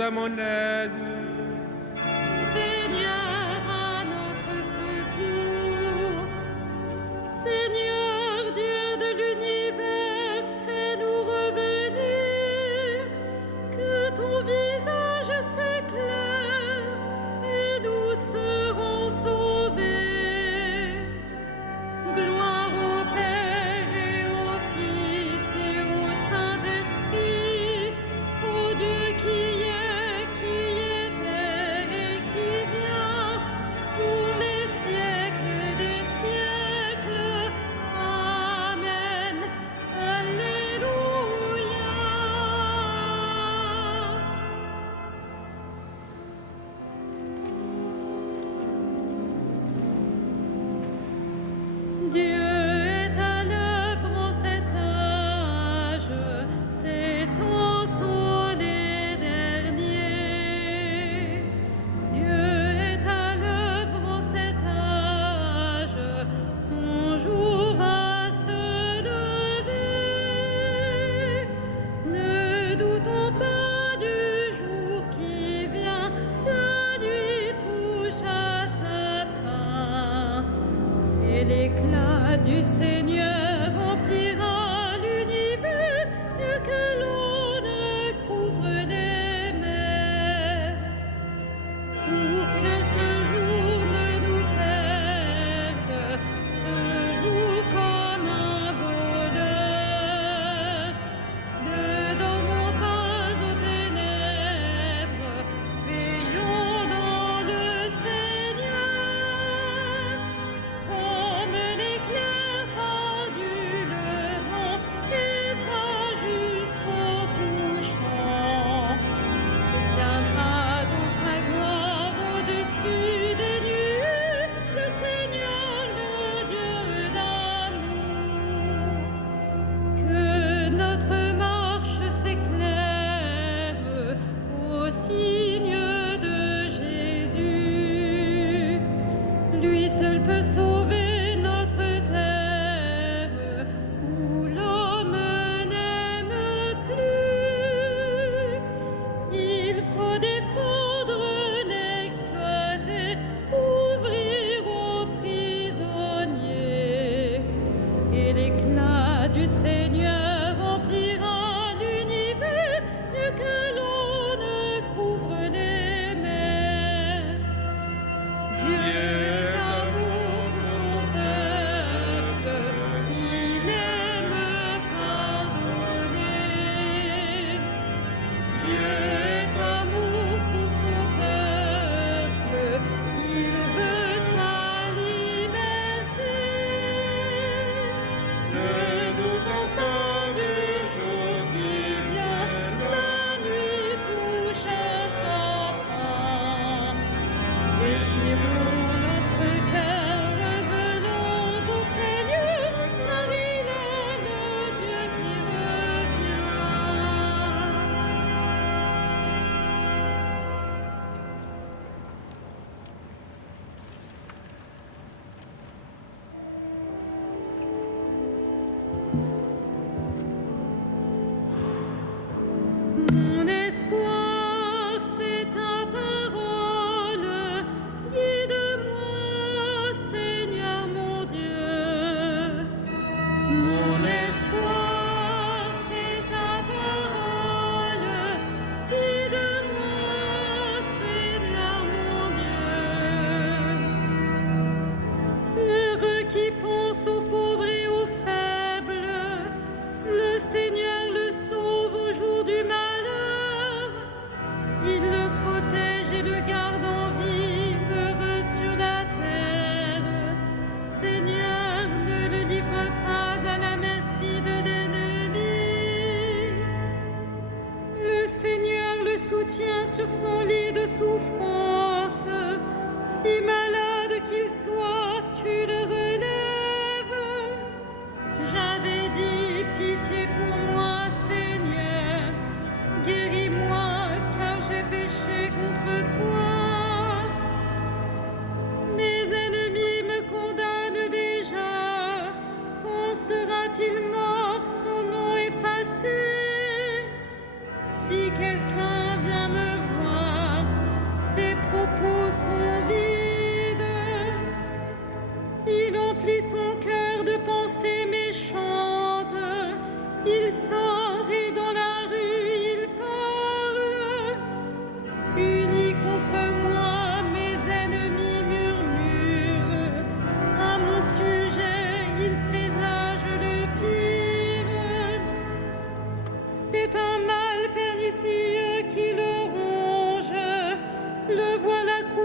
à mon aide. Seigneur, à notre secours. Seigneur, Dieu de l'univers, fais-nous revenir, que ton visage s'éclaire et nous serons sauvés. Gloire au Père et au Fils et au Saint-Esprit, au Dieu qui est, qui était et qui vient, pour les siècles des siècles. Amen. Alléluia. Dieu est à l'œuvre en cet âge, ces temps sont les derniers. Dieu est à l'œuvre en cet âge, son jour va se lever. Ne doutons pas du jour qui vient, la nuit touche à sa fin. Et l'éclat du Seigneur remplira l'univers, mieux que l'eau ne couvre les mers. Pour que ce jour ne nous perde, ce jour comme un voleur, ne dormons pas aux ténèbres, veillons dans le Seigneur. Comme l'éclair part du levant et va jusqu'au couchant, il viendra dans sa gloire au-dessus des nuées, le Seigneur, le Dieu d'amour. Que notre marche s'éclaire au signe de Jésus. Lui seul peut sauver notre terre, où l'homme n'aime plus. Il faut défendre, n'exploiter, ouvrir aux prisonniers. Et l'éclat du Seigneur remplira l'univers, mieux que l'eau ne couvre les mers. Dieu est amour pour son peuple, il aime pardonner. Dieu est amour pour son peuple, il veut sa liberté. Ne doutons pas du jour qui Viens, la nuit touche à sa fin. Déchirons notre cœur, revenons au Seigneur, car il est le Dieu qui revient. Mon espoir, c'est ta parole. Guide-moi, Seigneur mon Dieu. Mon espoir, c'est ta parole. Guide-moi, Seigneur mon Dieu. Heureux qui pense aux pauvres et aux faibles, le Seigneur le sauve au jour du malheur. Il le protège et le garde en vie, heureux sur la terre. Seigneur, ne le livre pas à la merci de l'ennemi. Le Seigneur le soutient sur son lit de souffrance. Si malade qu'il soit, tu le relèves. J'avais dit pitié pour moi, Seigneur. Guéris-moi, car j'ai péché contre toi. Mes ennemis me condamnent déjà. Quand sera-t-il mort, son nom effacé? Si quelqu'un vient me voir,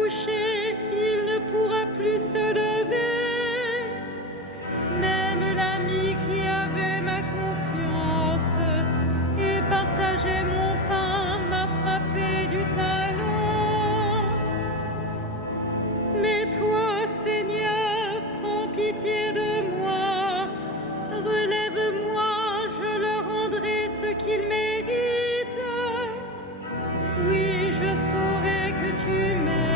coucher, il ne pourra plus se lever. Même l'ami qui avait ma confiance et partageait mon pain m'a frappé du talon. Mais toi, Seigneur, prends pitié de moi, relève-moi, je leur rendrai ce qu'ils méritent. Oui, je saurai que tu m'aimes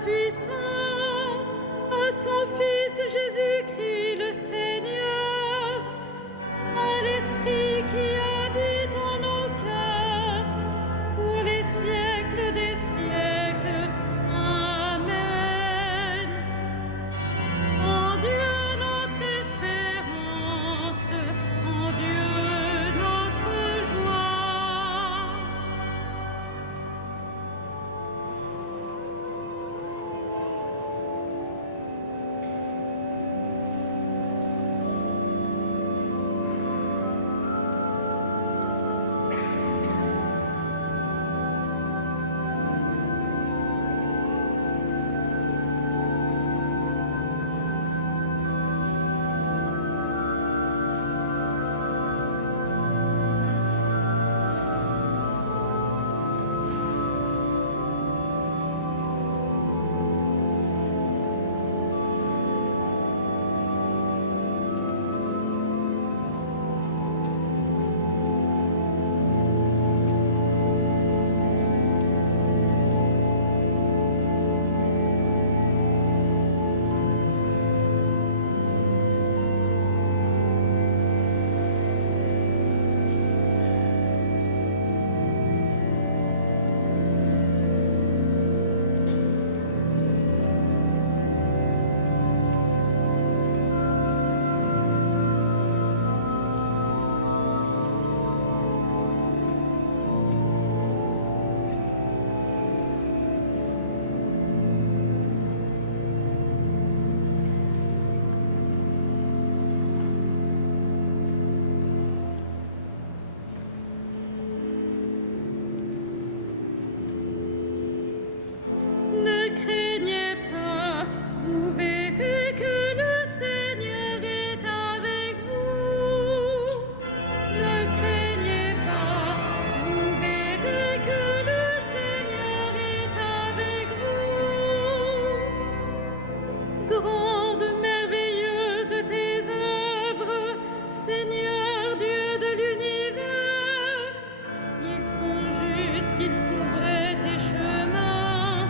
Tout-Puissant, à son Fils Jésus-Christ le Seigneur, à l'Esprit qui habite en nos cœurs, pour les siècles des siècles. Amen. En Dieu notre espérance, en Dieu notre joie. Ne craignez pas, vous verrez que le Seigneur est avec vous. Ne craignez pas, vous verrez que le Seigneur est avec vous. Grande, merveilleuse tes œuvres, Seigneur Dieu de l'univers. Ils sont justes, ils sont vrais tes chemins,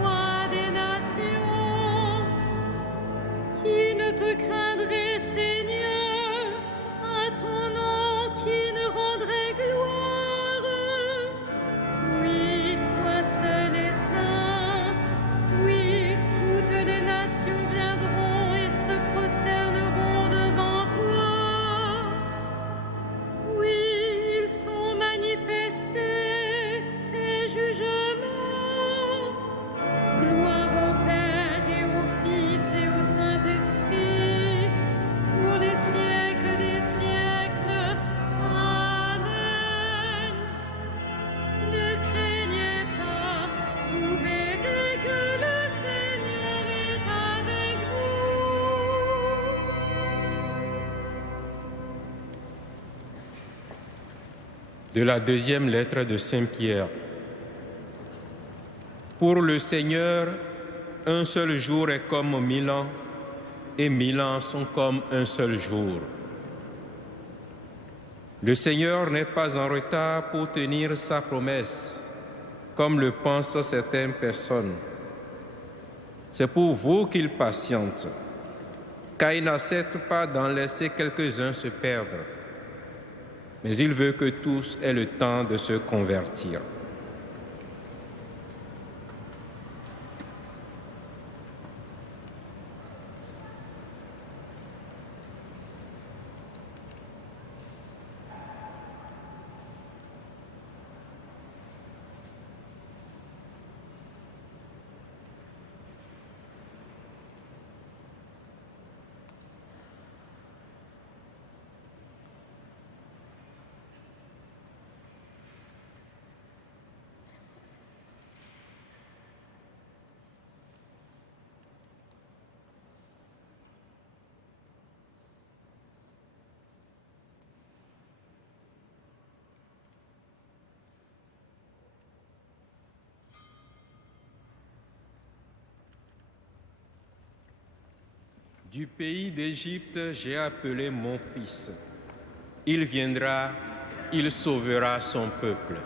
Roi des nations. Qui ne te craindrait, Seigneur, à ton nom qui ne rendrait gloire? Oui, toi seul es saint. Oui, toutes les nations viendront et se prosterneront devant toi. Oui, ils sont manifestés, tes jugements. Gloire au Père et au Fils et au Saint-Esprit, pour les siècles des siècles. Amen. Ne craignez pas, vous verrez que le Seigneur est avec vous. De la deuxième lettre de Saint Pierre. Pour le Seigneur, un seul jour est comme 1000 ans, et 1000 ans sont comme un seul jour. Le Seigneur n'est pas en retard pour tenir sa promesse, comme le pensent certaines personnes. C'est pour vous qu'il patiente, car il n'accepte pas d'en laisser quelques-uns se perdre, mais il veut que tous aient le temps de se convertir. Du pays d'Égypte, j'ai appelé mon fils. Il viendra, il sauvera son peuple.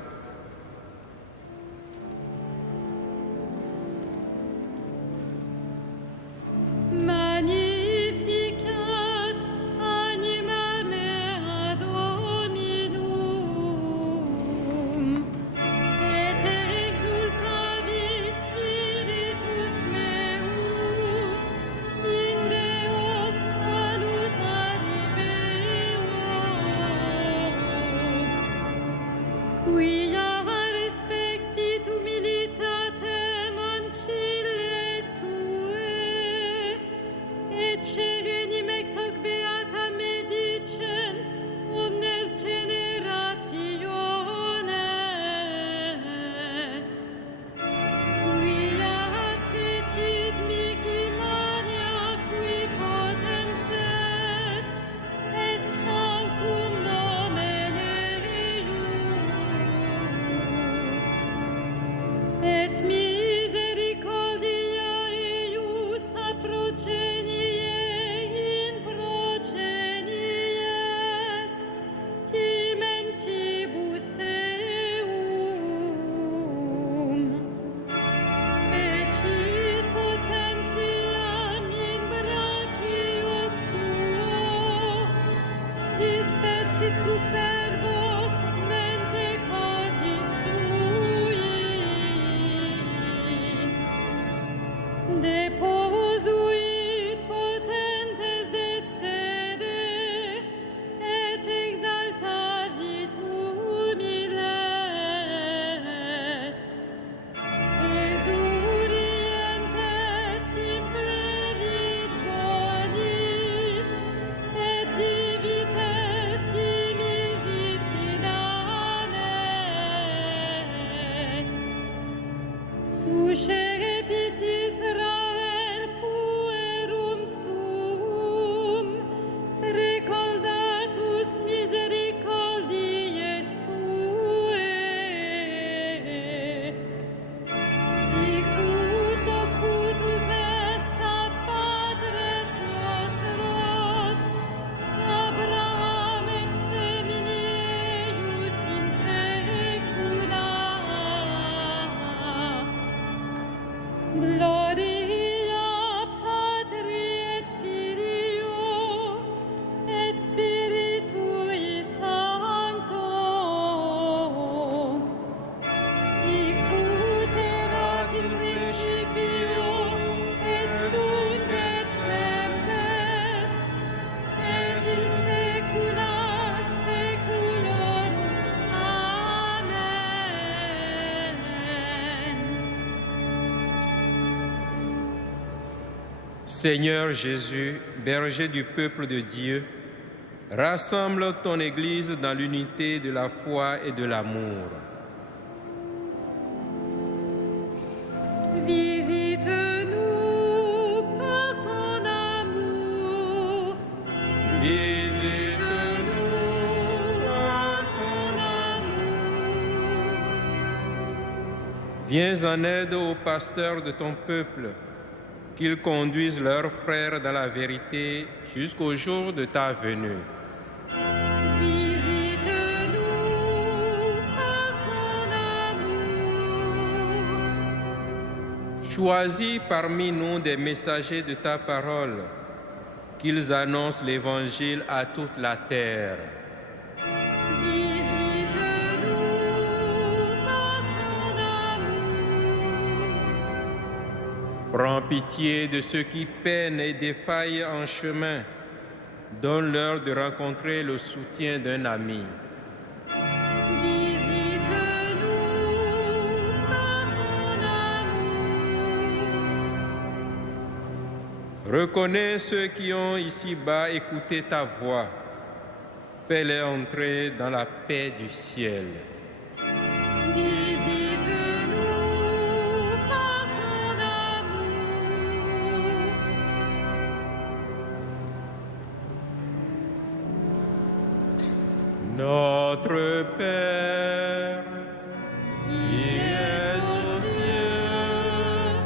Seigneur Jésus, berger du peuple de Dieu, rassemble ton Église dans l'unité de la foi et de l'amour. Visite-nous par ton amour. Visite-nous par ton amour. Viens en aide aux pasteurs de ton peuple, qu'ils conduisent leurs frères dans la vérité jusqu'au jour de ta venue. Visite-nous par ton amour. Choisis parmi nous des messagers de ta parole, qu'ils annoncent l'Évangile à toute la terre. Visite-nous par ton amour. Prends pitié de ceux qui peinent et défaillent en chemin. Donne-leur de rencontrer le soutien d'un ami. Visite-nous par ton amour. Reconnais ceux qui ont ici-bas écouté ta voix. Fais-les entrer dans la paix du ciel. Visite-nous par ton amour. Notre Père, Qui es aux cieux,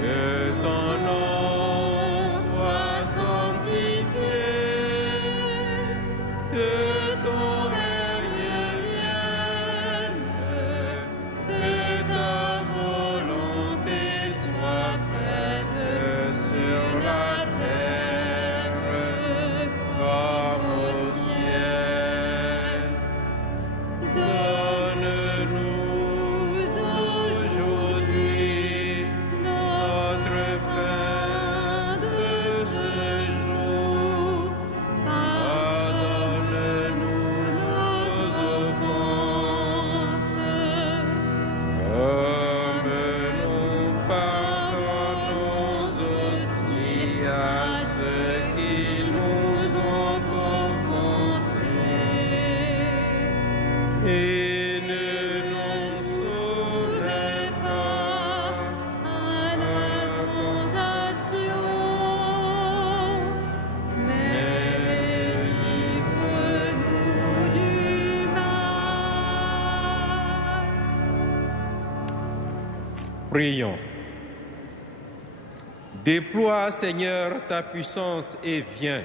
que ton nom soit sanctifié, que ton règne vienne, que ta volonté soit faite sur la terre comme au ciel. Donne-nous aujourd'hui notre pain de ce jour. Pardonne-nous nos offenses, comme nous pardonnons aussi à ceux qui nous ont offensés. Et ne nous soumets pas à la tentation, mais délivre-nous du mal. Prions. Déploie, Seigneur, ta puissance et viens.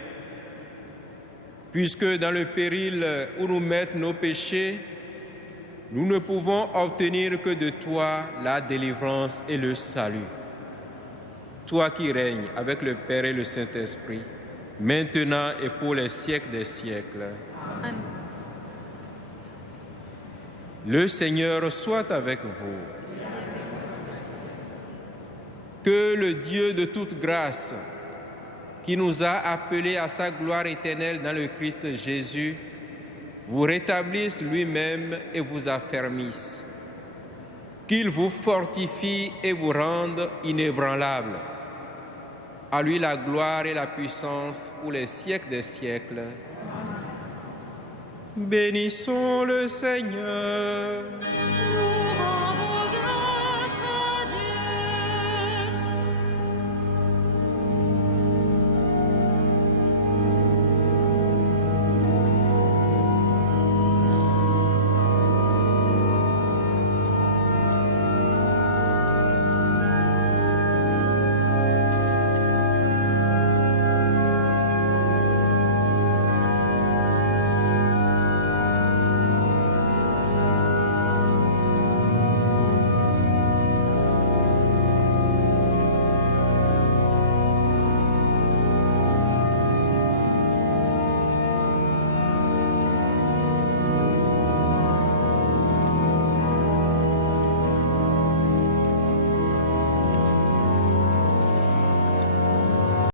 Puisque dans le péril où nous mettent nos péchés, nous ne pouvons obtenir que de toi la délivrance et le salut. Toi qui règnes avec le Père et le Saint-Esprit, maintenant et pour les siècles des siècles. Amen. Le Seigneur soit avec vous. Que le Dieu de toute grâce, qui nous a appelés à sa gloire éternelle dans le Christ Jésus, vous rétablisse lui-même et vous affermisse. Qu'il vous fortifie et vous rende inébranlables. À lui la gloire et la puissance pour les siècles des siècles. Bénissons le Seigneur. Nous